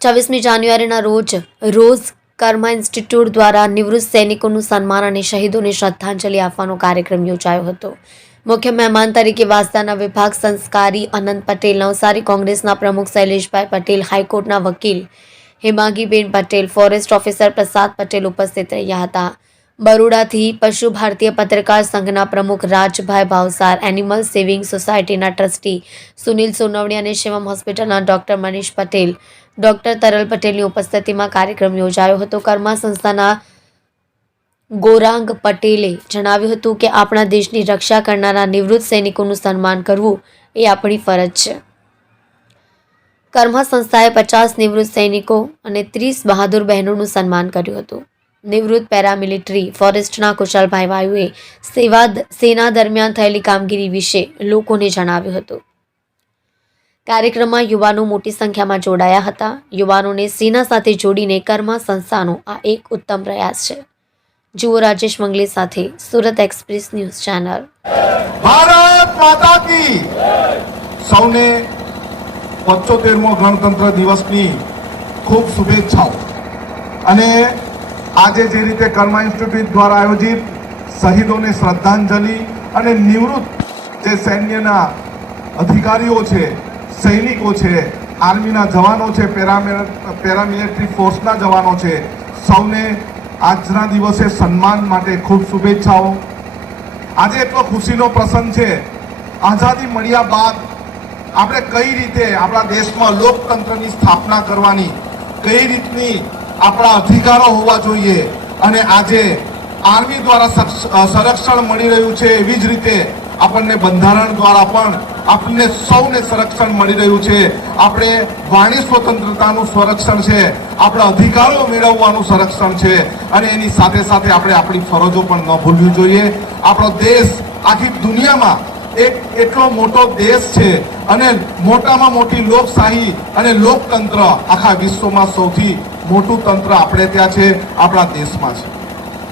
26મી જાન્યુઆરીના રોજ Karma institute દ્વારા નિવૃત્ત સૈનિકોનું સન્માન અને શહીદોને શ્રદ્ધાંજલિ આપવાનો કાર્યક્રમ યોજાયો હતો। મુખ્ય મહેમાન તરીકે વાસદાના વિભાગ સંસ્કારી અનંત પટેલ, નવસારી કોંગ્રેસના પ્રમુખ શૈલેષભાઈ પટેલ, હાઈકોર્ટના વકીલ હેમાંગીબેન પટેલ, ફોરેસ્ટ ઓફિસર પ્રસાદ પટેલ ઉપસ્થિત રહ્યા હતા। બરોડાથી પશુ ભારતીય પત્રકાર સંઘના પ્રમુખ રાજભાઈ ભાવસાર, એનિમલ સેવિંગ સોસાયટીના ટ્રસ્ટી સુનિલ સોનવણી અને શિવમ હોસ્પિટલના ડોક્ટર મનીષ પટેલ, ડોક્ટર તરલ પટેલની ઉપસ્થિતિમાં કાર્યક્રમ યોજાયો હતો। કર્મા સંસ્થાના ગોરાંગ પટેલે જણાવ્યું હતું કે આપણા દેશની રક્ષા કરનારા નિવૃત્ત સૈનિકોનું સન્માન કરવું એ આપણી ફરજ છે। કર્મા સંસ્થાએ 50 નિવૃત્ત સૈનિકો અને 30 બહાદુર બહેનોનું સન્માન કર્યું હતું। નિવૃત્ત પેરામિલિટરી ફોરેસ્ટના કુશલભાઈ વાયુએ સેના દરમિયાન થયેલી કામગીરી વિશે લોકોને જણાવ્યું હતું। કાર્યક્રમમાં યુવાનો મોટી સંખ્યામાં જોડાયા હતા। યુવાનોને સેના સાથે જોડીને કર્મા સંસ્થાનો આ એક ઉત્તમ પ્રયાસ છે। જુઓ રાજેશ મંગલે સાથે Surat express news channel. Bharat માતા કી સૌને 75મો ગણતંત્ર દિવસની ખૂબ શુભેચ્છાઓ। અને આજે જે રીતે કર્મા ઇન્સ્ટિટ્યૂટ દ્વારા આયોજિત શહીદોને શ્રદ્ધાંજલિ અને નિવૃત્ત જે સૈન્યના અધિકારીઓ છે, સૈનિકો છે, આર્મીના જવાનો છે, પેરામિલિટરી ફોર્સના જવાનો છે, સૌને આજના દિવસે સન્માન માટે ખૂબ શુભેચ્છાઓ। આજે એટલો ખુશીનો પ્રસંગ છે। આઝાદી મળ્યા બાદ આપણે કઈ રીતે આપણા દેશમાં લોકતંત્રની સ્થાપના કરવાની, કઈ રીતની આપણા અધિકારો હોવા જોઈએ, અને આજે આર્મી દ્વારા સંરક્ષણ મળી રહ્યું છે, એવી જ રીતે આપણને બંધારણ દ્વારા પણ આપણને સૌને સંરક્ષણ મળી રહ્યું છે। આપણે વાણી સ્વતંત્રતાનું સંરક્ષણ છે, આપણા અધિકારો મેળવવાનું સંરક્ષણ છે, અને એની સાથે સાથે આપણે આપણી ફરજો પણ ન ભૂલવી જોઈએ। આપણો દેશ આખી દુનિયામાં એક એટલો મોટો દેશ છે, અને મોટામાં મોટી લોકશાહી અને લોકતંત્ર આખા વિશ્વમાં સૌથી મોટું તંત્ર આપણે ત્યાં છે, આપણા દેશમાં છે।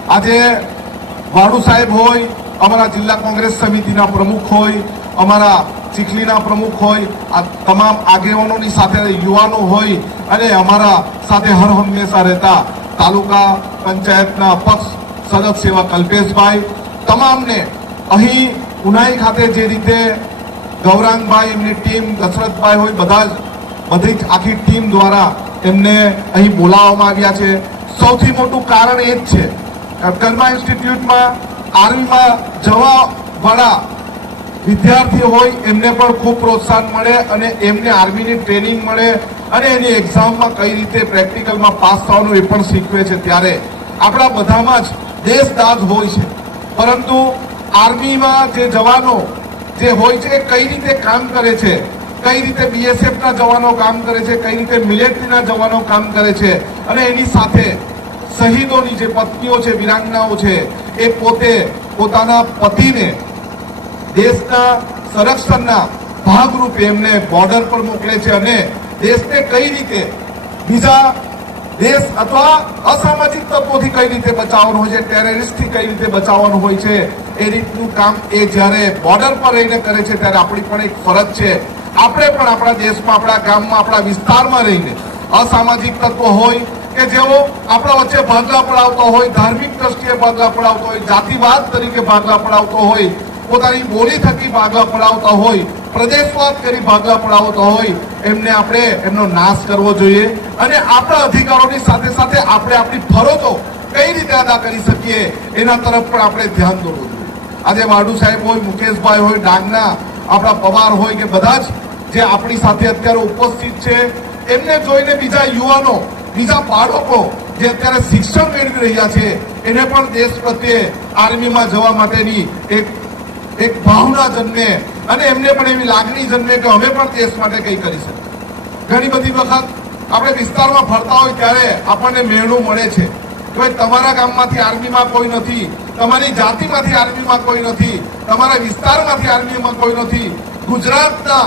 આજે વાડુ સાહેબ હોય, અમારા જિલ્લા કોંગ્રેસ સમિતિના પ્રમુખ હોય, અમારા ચીખલીના પ્રમુખ હોય, આ તમામ આગેવાનોની સાથે યુવાનો હોય, અને અમારા સાથે હર હંમેશા રહેતા તાલુકા પંચાયતના પક્ષ સદસ્ય સેવા કલ્પેશભાઈ, તમામને અહીં ઉનાઈ ખાતે જે રીતે ગૌરાંગભાઈ, એમની ટીમ, દશરથભાઈ હોય, બધી જ આખી ટીમ દ્વારા એમને અહીં બોલાવવામાં આવ્યા છે। સૌથી મોટું કારણ એ જ છે કર્મા ઇન્સ્ટિટ્યૂટમાં આર્મીમાં જવાવાળા વિદ્યાર્થીઓ હોય, એમને પણ ખૂબ પ્રોત્સાહન મળે, અને એમને આર્મીની ટ્રેનિંગ મળે, અને એની એક્ઝામમાં કઈ રીતે પ્રેક્ટિકલમાં પાસ થવાનું એ પણ શીખવે છે। ત્યારે આપણા બધામાં જ દેશદાઝ હોય છે, પરંતુ આર્મીમાં જે જવાનો જે હોય છે એ કઈ રીતે કામ કરે છે, કઈ રીતે બીએસએફના જવાનો કામ કરે છે, કઈ રીતે મિલિટરીના જવાનો કામ કરે છે, અને એની સાથે શહીદોની જે પત્નીઓ છે, વિરાંગનાઓ છે, એ પોતે પોતાના પતિને દેશના સંરક્ષણના ભાગરૂપે એમને બોર્ડર પર મોકલે છે, અને દેશને કઈ રીતે બીજા દેશ અથવા અસામાજિક તત્વોથી કઈ રીતે બચાવવાનું હોય છે, ટેરરિસ્ટથી કઈ રીતે બચાવવાનું હોય છે, એ રીતનું કામ એ જ્યારે બોર્ડર પર રહીને કરે છે, ત્યારે આપણી પણ એક ફરજ છે। આપણે પણ આપણા દેશમાં, આપણા ગામમાં, આપણા વિસ્તારમાં રહીને અસામાજિક તત્વો હોય કે જેઓ આપણા વચ્ચે ભાગલા પડાવતો હોય, ધાર્મિક દ્રષ્ટિએ ભાગલા પડાવતો હોય, જાતિવાદ તરીકે ભાગલા પડાવતો હોય, પોતાની બોલી થકી ભાગલા પડાવતા હોય, પ્રદેશવાદ કરી ભાગલા પડાવતો હોય, એમને આપણે એમનો નાશ કરવો જોઈએ, અને આપણા અધિકારોની સાથે સાથે આપણે આપણી ફરજો કઈ રીતે અદા કરી શકીએ એના તરફ પણ આપણે ધ્યાન દોરવું જોઈએ। આજે વાડુ સાહેબ હોય, મુકેશભાઈ હોય, ડાંગના આપણા પવાર હોય, કે બધા જ જે આપણી સાથે અત્યારે ઉપસ્થિત છે, એમને જોઈને બીજા યુવાનો, બીજા બાળકો જે અત્યારે શિક્ષણ મેળવી રહ્યા છે, એને પણ દેશ પ્રત્યે આર્મીમાં જવા માટેની એક ભાવના જન્મે, અને એમને પણ એવી લાગણી જન્મે કે અમે પણ દેશ માટે કંઈ કરી શકીએ। ઘણી બધી વખત આપણે વિસ્તારમાં ફરતા હોય ત્યારે આપણને મેળું મળે છે કે ભાઈ તમારા ગામમાંથી આર્મીમાં કોઈ નથી, તમારી જાતિમાંથી આર્મીમાં કોઈ નથી, તમારા વિસ્તારમાંથી આર્મીમાં કોઈ નથી, ગુજરાતના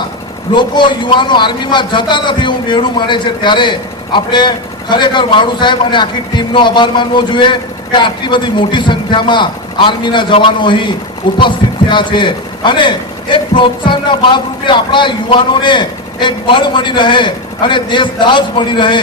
લોકો, યુવાનો આર્મીમાં જતા નથી, એવું મેળું મળે છે। ત્યારે આપણે ખરેખર વાડુ સાહેબ અને આખી ટીમનો આભાર માનવો જોઈએ કે આટલી બધી મોટી સંખ્યામાં આર્મીના જવાનો અહીં ઉપસ્થિત થયા છે, અને એક પ્રોત્સાહનના ભાગરૂપે આપણા યુવાનોને એક બળ મળી રહે અને દેશદાઝ મળી રહે।